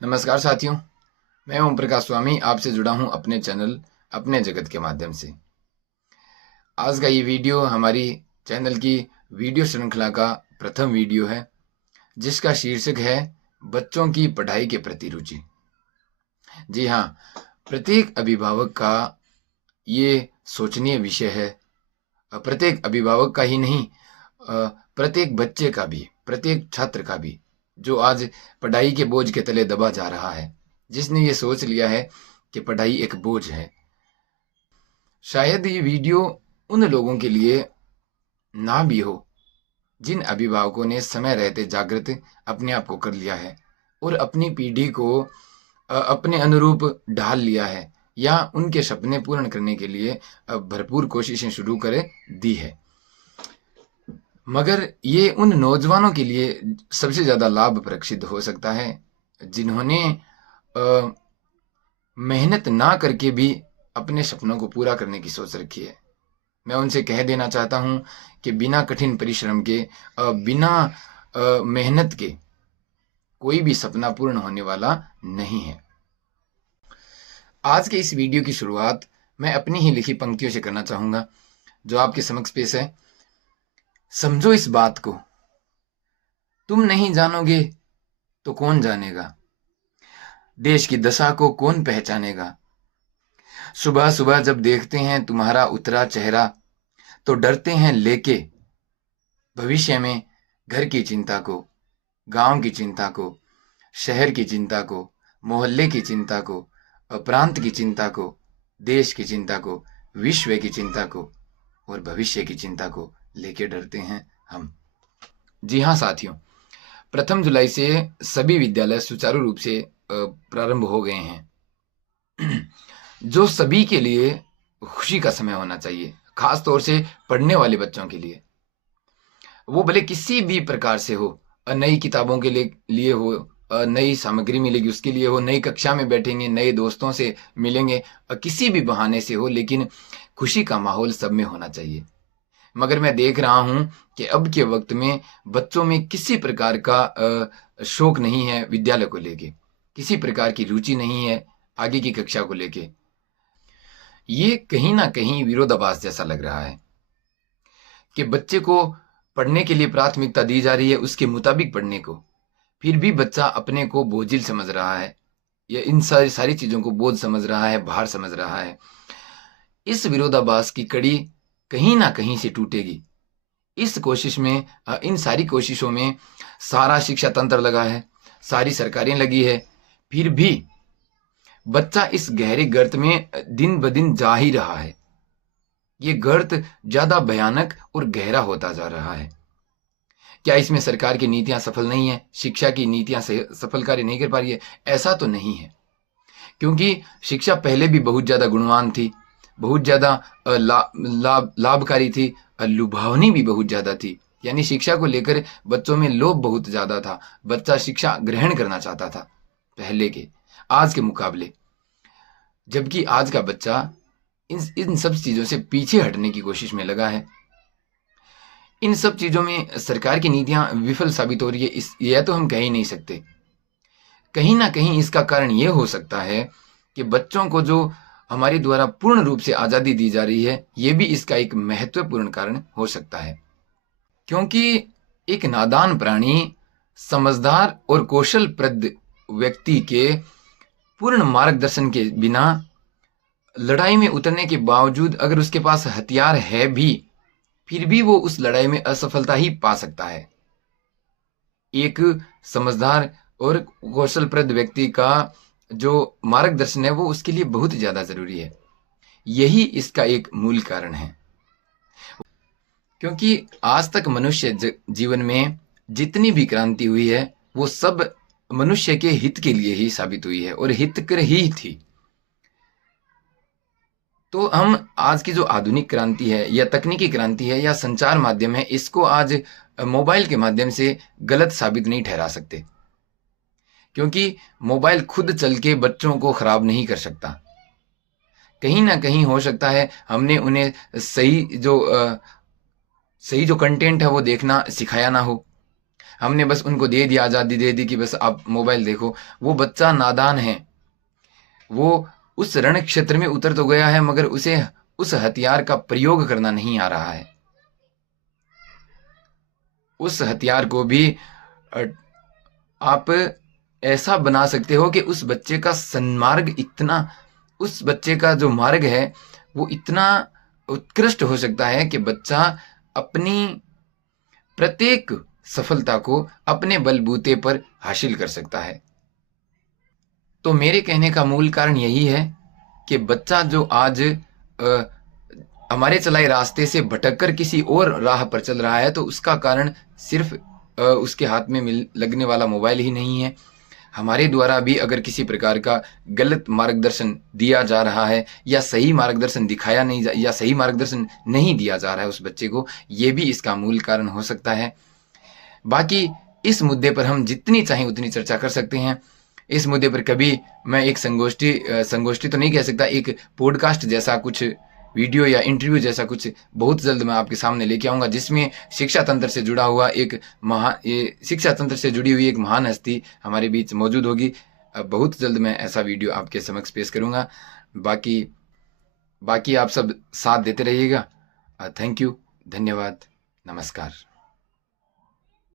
नमस्कार साथियों, मैं ओम प्रकाश स्वामी आपसे जुड़ा हूं अपने चैनल अपने जगत के माध्यम से। आज का ये वीडियो हमारी चैनल की वीडियो श्रृंखला का प्रथम वीडियो है, जिसका शीर्षक है बच्चों की पढ़ाई के प्रति रुचि। जी हाँ, प्रत्येक अभिभावक का ये सोचनीय विषय है। प्रत्येक अभिभावक का ही नहीं, प्रत्येक बच्चे का भी, प्रत्येक छात्र का भी, जो आज पढ़ाई के बोझ के तले दबा जा रहा है, जिसने ये सोच लिया है कि पढ़ाई एक बोझ है। शायद ये वीडियो उन लोगों के लिए ना भी हो जिन अभिभावकों ने समय रहते जागृत अपने आप को कर लिया है और अपनी पीढ़ी को अपने अनुरूप ढाल लिया है, या उनके सपने पूर्ण करने के लिए भरपूर कोशिशें शुरू कर दी है। मगर ये उन नौजवानों के लिए सबसे ज़्यादा लाभप्रद सिद्ध हो सकता है जिन्होंने मेहनत ना करके भी अपने सपनों को पूरा करने की सोच रखी है। मैं उनसे कह देना चाहता हूँ कि बिना कठिन परिश्रम के, बिना मेहनत के कोई भी सपना पूर्ण होने वाला नहीं है। आज के इस वीडियो की शुरुआत मैं अपनी ही लिखी पंक्तियों से करना चाहूँगा, जो आपके समक्ष पेश है। समझो इस बात को, तुम नहीं जानोगे तो कौन जानेगा, देश की दशा को कौन पहचानेगा। सुबह सुबह जब देखते हैं तुम्हारा उतरा चेहरा, तो डरते हैं लेके भविष्य में घर की चिंता को, गांव की चिंता को, शहर की चिंता को, मोहल्ले की चिंता को, प्रांत की चिंता को, देश की चिंता को, विश्व की चिंता को और भविष्य की चिंता को लेके डरते हैं हम। जी हाँ साथियों, 1 जुलाई से सभी विद्यालय सुचारू रूप से प्रारंभ हो गए हैं, जो सभी के लिए खुशी का समय होना चाहिए, खास तौर से पढ़ने वाले बच्चों के लिए। वो भले किसी भी प्रकार से हो, नई किताबों के लिए हो, नई सामग्री मिलेगी उसके लिए हो, नई कक्षा में बैठेंगे, नए दोस्तों से मिलेंगे, किसी भी बहाने से हो, लेकिन खुशी का माहौल सब में होना चाहिए। मगर मैं देख रहा हूं कि अब के वक्त में बच्चों में किसी प्रकार का शौक नहीं है विद्यालय को लेके, किसी प्रकार की रुचि नहीं है आगे की कक्षा को लेके। ये कहीं ना कहीं विरोधाभास जैसा लग रहा है कि बच्चे को पढ़ने के लिए प्राथमिकता दी जा रही है उसके मुताबिक पढ़ने को, फिर भी बच्चा अपने को बोझिल समझ रहा है, या इन सारी चीज़ों को बोझ समझ रहा है, भार समझ रहा है। इस विरोधाभास की कड़ी कहीं ना कहीं से टूटेगी। इस कोशिश में, इन सारी कोशिशों में सारा शिक्षा तंत्र लगा है, सारी सरकारें लगी है, फिर भी बच्चा इस गहरे गर्त में दिन ब दिन जा ही रहा है। ये गर्त ज्यादा भयानक और गहरा होता जा रहा है। क्या इसमें सरकार की नीतियां सफल नहीं है, शिक्षा की नीतियां सफल कार्य नहीं कर पा रही है? ऐसा तो नहीं है, क्योंकि शिक्षा पहले भी बहुत ज्यादा गुणवान थी, बहुत ज्यादा लाभकारी थी, लुभावनी भी बहुत ज्यादा थी। यानी शिक्षा को लेकर बच्चों में लोभ बहुत ज्यादा था, बच्चा शिक्षा ग्रहण करना चाहता था पहले के, आज के मुकाबले। जबकि आज का बच्चा इन सब चीजों से पीछे हटने की कोशिश में लगा है। इन सब चीजों में सरकार की नीतियां विफल साबित हो रही है, यह तो हम कह ही नहीं सकते। कहीं ना कहीं इसका कारण यह हो सकता है कि बच्चों को जो हमारे द्वारा पूर्ण रूप से आजादी दी जा रही है, यह भी इसका एक महत्वपूर्ण कारण हो सकता है। क्योंकि एक नादान प्राणी समझदार और कौशलप्रद व्यक्ति के पूर्ण मार्गदर्शन के बिना लड़ाई में उतरने के बावजूद अगर उसके पास हथियार है भी, फिर भी वो उस लड़ाई में असफलता ही पा सकता है। एक समझदार और कौशलप्रद व्यक्ति का जो मार्गदर्शन है वो उसके लिए बहुत ज्यादा जरूरी है। यही इसका एक मूल कारण है। क्योंकि आज तक मनुष्य जीवन में जितनी भी क्रांति हुई है वो सब मनुष्य के हित के लिए ही साबित हुई है और हितकर ही थी। तो हम आज की जो आधुनिक क्रांति है या तकनीकी क्रांति है या संचार माध्यम है, इसको आज मोबाइल के माध्यम से गलत साबित नहीं ठहरा सकते, क्योंकि मोबाइल खुद चल के बच्चों को खराब नहीं कर सकता। कहीं ना कहीं हो सकता है हमने उन्हें सही जो कंटेंट है वो देखना सिखाया ना हो, हमने बस उनको दे दी, आज़ादी दे दी कि बस आप मोबाइल देखो। वो बच्चा नादान है, वो उस रण क्षेत्र में उतर तो गया है मगर उसे उस हथियार का प्रयोग करना नहीं आ रहा है। उस हथियार को भी आप ऐसा बना सकते हो कि उस बच्चे का सन्मार्ग इतना, उस बच्चे का जो मार्ग है वो इतना उत्कृष्ट हो सकता है कि बच्चा अपनी प्रत्येक सफलता को अपने बलबूते पर हासिल कर सकता है। तो मेरे कहने का मूल कारण यही है कि बच्चा जो आज हमारे चलाए रास्ते से भटककर किसी और राह पर चल रहा है, तो उसका कारण सिर्फ उसके हाथ में लगने वाला मोबाइल ही नहीं है। हमारे द्वारा भी अगर किसी प्रकार का गलत मार्गदर्शन दिया जा रहा है या सही मार्गदर्शन दिखाया नहीं या सही मार्गदर्शन नहीं दिया जा रहा है उस बच्चे को, ये भी इसका मूल कारण हो सकता है। बाकी इस मुद्दे पर हम जितनी चाहें उतनी चर्चा कर सकते हैं। इस मुद्दे पर कभी मैं एक संगोष्ठी तो नहीं कह सकता, एक पॉडकास्ट जैसा कुछ वीडियो या इंटरव्यू जैसा कुछ बहुत जल्द मैं आपके सामने लेके आऊँगा, जिसमें शिक्षा तंत्र से जुड़ा हुआ शिक्षा तंत्र से जुड़ी हुई एक महान हस्ती हमारे बीच मौजूद होगी। बहुत जल्द मैं ऐसा वीडियो आपके समक्ष पेश करूँगा। बाकी आप सब साथ देते रहिएगा। थैंक यू, धन्यवाद, नमस्कार।